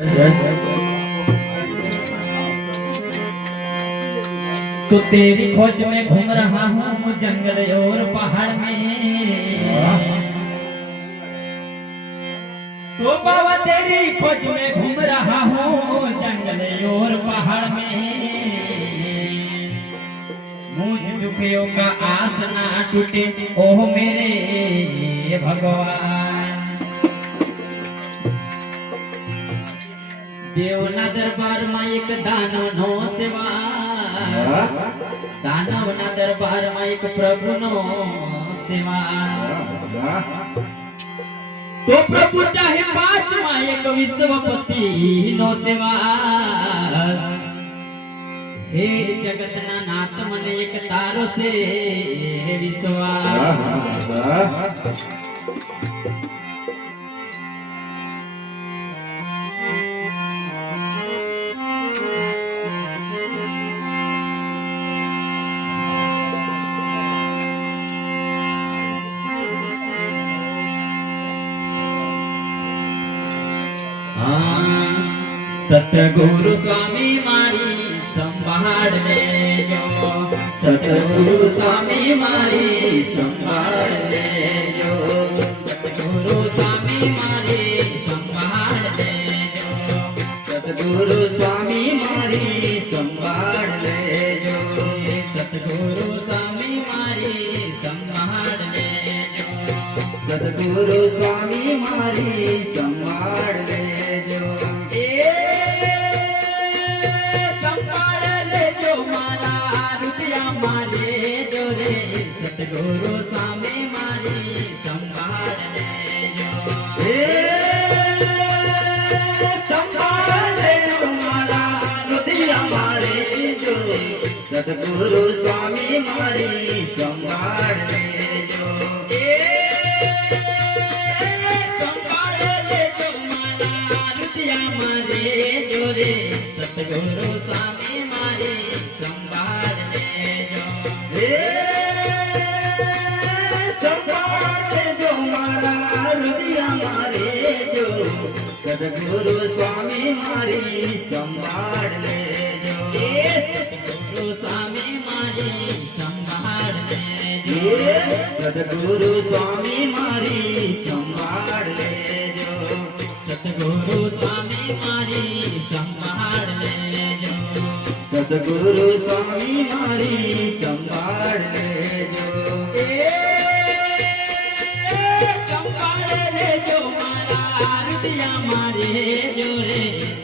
तो तेरी खोज में घूम रहा हूँ जंगल और पहाड़ में। तो बाबा तेरी खोज में घूम रहा हूँ जंगल और पहाड़ में। मुझ दुखियों का आस ना टूटे ओह मेरे भगवान। देवना दरबार में एक दानव नो सेवा, दानवना दरबार में एक प्रभु नो सेवा। तो प्रभु चाहे 5 में एक विश्वपति नो सेवा। हे जगत ना नाथ मन एक तारो से विश्वास। सतगुरु स्वामी मारी संभाल लेजो, सतगुरु स्वामी मारी संभाल लेजो, सतगुरु स्वामी मारी संभाल लेजो, सतगुरु स्वामी मारी संभाल लेजो, सतगुरु स्वामी मारी संभाल लेजो, सतगुरु स्वामी मारी संभाल लेजो। सतगुरु स्वामी मारी संभाल लेजो, संभाल लेजो मारा रुदिया मारे जो। सतगुरु स्वामी मारी संभाल लेजो, संभाल लेजो मारा रुदिया मारे जो रे। सतगुरु स्वामी मारी संभाल लेजो, सतगुरु स्वामी मारी संभाल लेजो, सतगुरु स्वामी मारी संभाल लेजो, सतगुरु स्वामी मारी संभाल लेजो, सतगुरु स्वामी मारी संभाल लेजो, सतगुरु स्वामी मारी संभाल लेजो।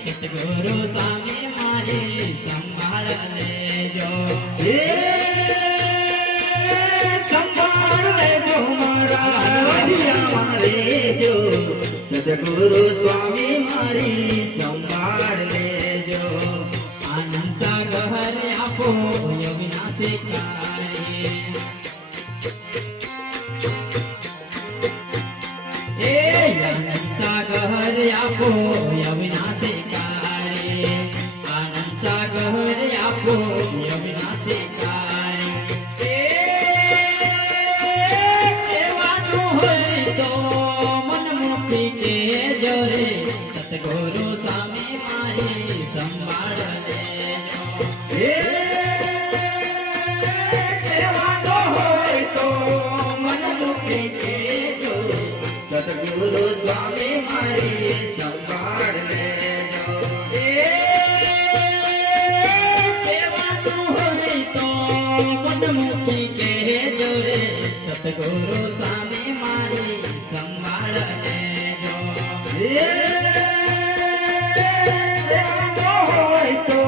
सतगुरु स्वामी मारी संभाल लेजो, संभाल लेजो मारा रुदिया मारे जो। सतगुरु स्वामी मारी संभाल लेजो, आनंद सागर आपो अविनाशी कार्य। आनंद सागर आपो अविनाशी कार्य, आनंद सागर आपो अविनाशी कार्य। केवानु होय तो मन मुक्ति के जोरे। सतगुरु स्वामी मारी संभाल लेजो, केवानु होय तो मन मुक्ति के जोरे। सतगुरु स्वामी मारी संभाल लेजो, केवानु होय तो मन मुक्ति के जोरे। सतगुरु स्वामी मारी संभाल लेजो, केवानु होय तो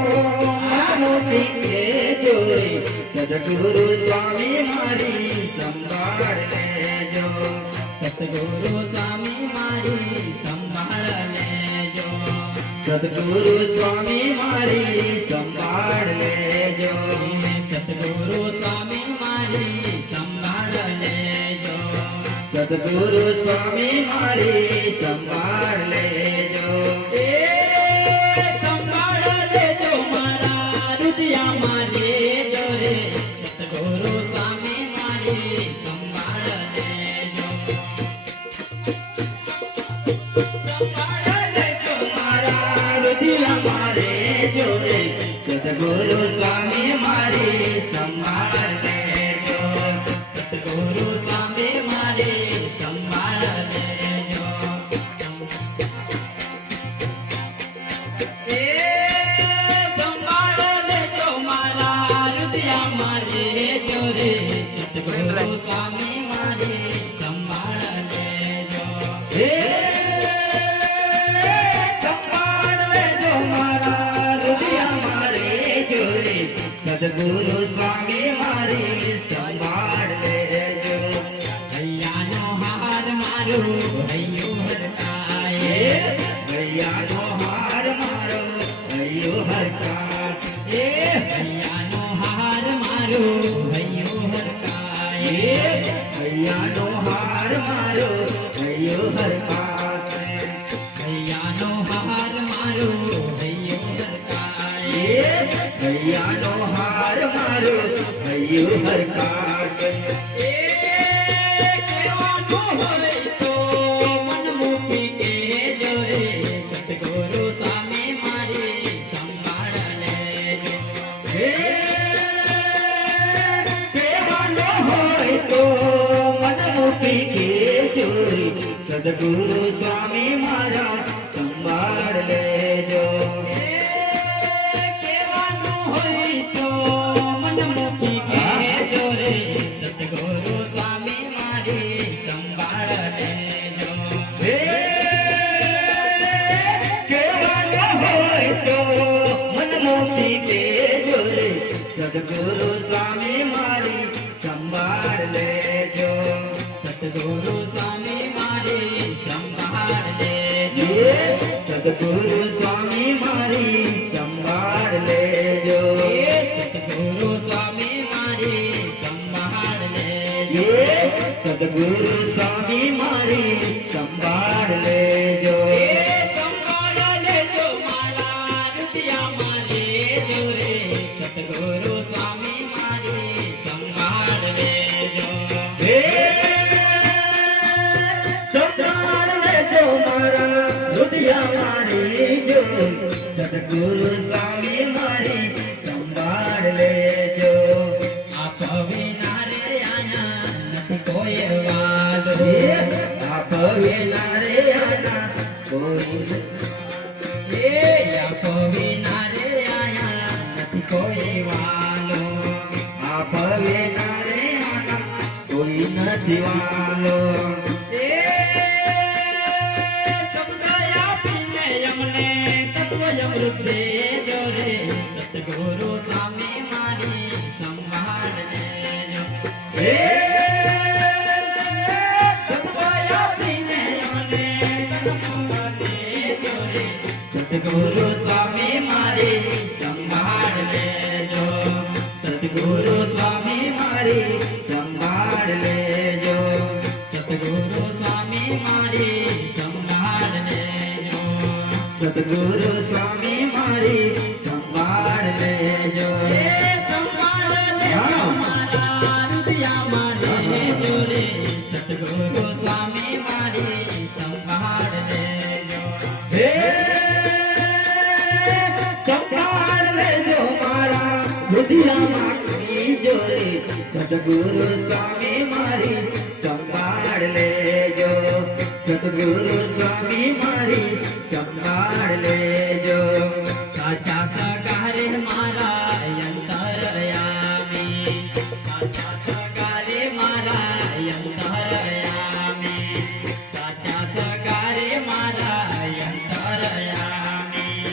मन मुक्ति के जोरे। सतगुरु स्वामी मारी संभाल लेजो, सतगुरु स्वामी मारी संभाल लेजो, सतगुरु स्वामी मारी संभाल लेजो, सतगुरु स्वामी मारी संभाल लेजो, सतगुरु स्वामी मारी संभाल लेजो, संभाल लेजो मारा रुदिया मारे जो रे। सतगुरु स्वामी मारी संभाल लेजो, संभाल लेजो मारा મારે જોડે સદગુરુ સ્વામી મારી સંભાળ લેજો સદગુરુ સ્વામી મારી સંભાળ લેજો એ સંભાળ લેજો મારા રુદિયા મારે જોડે સદગુરુ સ્વામી મારી સંભાળ લેજો એ સદગુરુ સ્વામી મારી સંભાળ લેજો હૈયાનો હાર મારો હૈયો હરકાય હૈયાનો હાર મારો હૈયો હરકાય હૈયાનો હાર મારો હૈયો હરકાય હૈયાનો હાર મારો હૈયો હરકાય હૈયાનો હાર મારો હૈયો હરકાય હૈયાનો હાર મારો હૈયો હરકાટ એ કેવાનો હોય તો મન મૂકી કેજો રે સદગુરુ સ્વામી મારી સંભાળ લેજો એ કેવાનો હોય તો મન મૂકી કેજો રે સદગુરુ સ્વામી મારા સંભાળ લેજો સદગુરુ સ્વામી મારી સંભાળ લેજો કેવાનો હોય તો મન મોતી કેજો રે સદગુરુ સ્વામી મારી સંભાળ લેજો સદગુરુ સ્વામી મારી સંભાળ લેજો સદગુરુ સ્વામી મારી સંભાળ લેજો સદગુરુ સ્વામી મારી સંભાળ લેજો સદગુરુ સ્વામી મારી સંભાળ લેજો સંભાળ લેજો મારા રુદિયા મારે જોરે સદગુરુ સ્વામી મારી સંભાળ લેજો સંભાળ લેજો મારા રુદિયા મારે જોરે સદગુરુ સ્વામી મારી સંભાળ લેજો આપ વિના રે આયા નથી કોઈ વાલો આપ વિના રે આયા કોઈ આપ વિના રે આયા નથી કોઈ વાલો આપ વિના રે આયા કોઈ નથી વાલો સદગુરુ સ્વામી મારી સંભાળ લેજો સદગુરુ સ્વામી મારી સંભાળ લેજો સદગુરુ સ્વામી મારી સંભાળ લેજો સદગુરુ સ્વામી મારી સંભાળ લેજો સદગુરુ સ્વામી મારી સંભાળ લેજો સંભાળ લેજો મારા રુદિયા મારે જોરે સદગુરુ સ્વામી મારી સંભાળ લેજો સંભાળ લેજો મારા રુદિયા મારી જોરે સદગુરુ સ્વામી મારી સંભાળ લેજો સદગુરુ સ્વામી મારી સંભાળ લેજો સાચા સગારે મારા અંતરયામી સાચા સગારે મારા અંતરયામી સાચા સગારે મારા અંતરયામી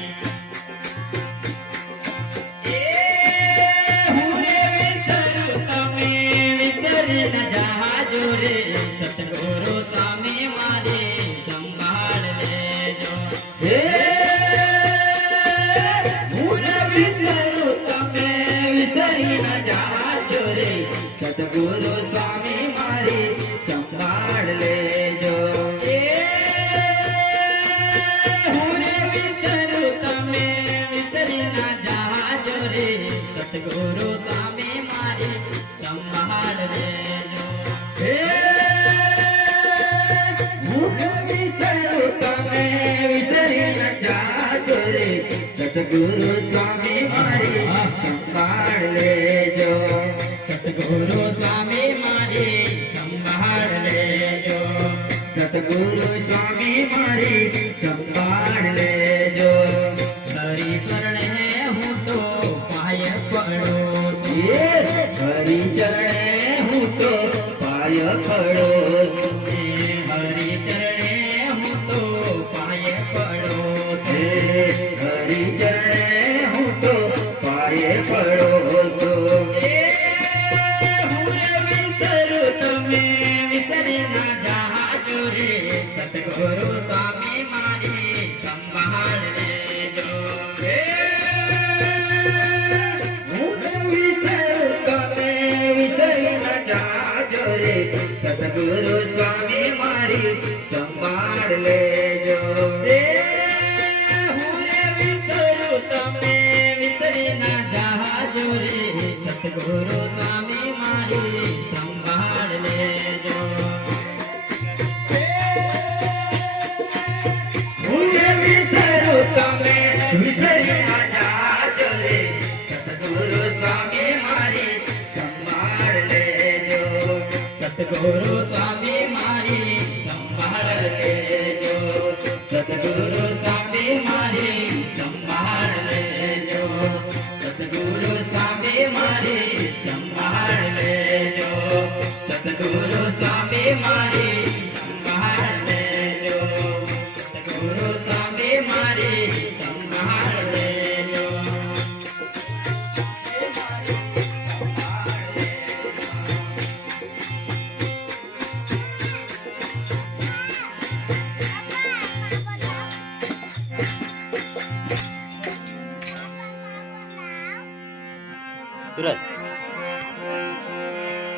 એ હું વિસરું તમે વિસરી ન જાજો રે સદગુરુ સ્વામી મારી સંભાળ લેજો સદગુરુ સ્વામી મારી સંભાળ લેજો હું વિસરું તમે વિસરી ના જાજો રે સદગુરુ સ્વામી મારી સંભાળ લેજો હું વિસરું તમે વિસરી ના જાજો રે સતગુરુ સ્વામી મારી સંભાળ લેજો સતગુરુ સ્વામી મારી સંભાળ લેજો સતગુરુ સ્વામી મારી સંભાળ લેજો હરી ચરણે હું તો પાય પડું હરી ચરણે હું તો પાય પડું હરી ચરણે હું તો પાય પડું હરી ચરણે હું તો પાય પડું તમે વિસરી ના જાજો રે સતગુરુ સ્વામી મારી સંભાળ લેજો તમે વિસરી ના જાજો રે સતગુરુ સ્વામી મારી સંભાળ લેજો તમે વિસરી ના જાજો રે સતગુરુ સ્વામી મારી સંભાળ લેજો તમે વિસરી ના જાજો રે સતગુરુ સ્વામી મારી સંભાળ લેજો સતગુરુ સ્વામી મારી સંભાળ લેજો સતગુરુ સ્વામી મારી સંભાળ લેજો સતગુરુ સ્વામી મારી સંભાળ લેજો સતગુરુ સ્વામી મારી સંભાળ લેજો સતગુરુ સ્વામી મારી સંભાળ લેજો સુરત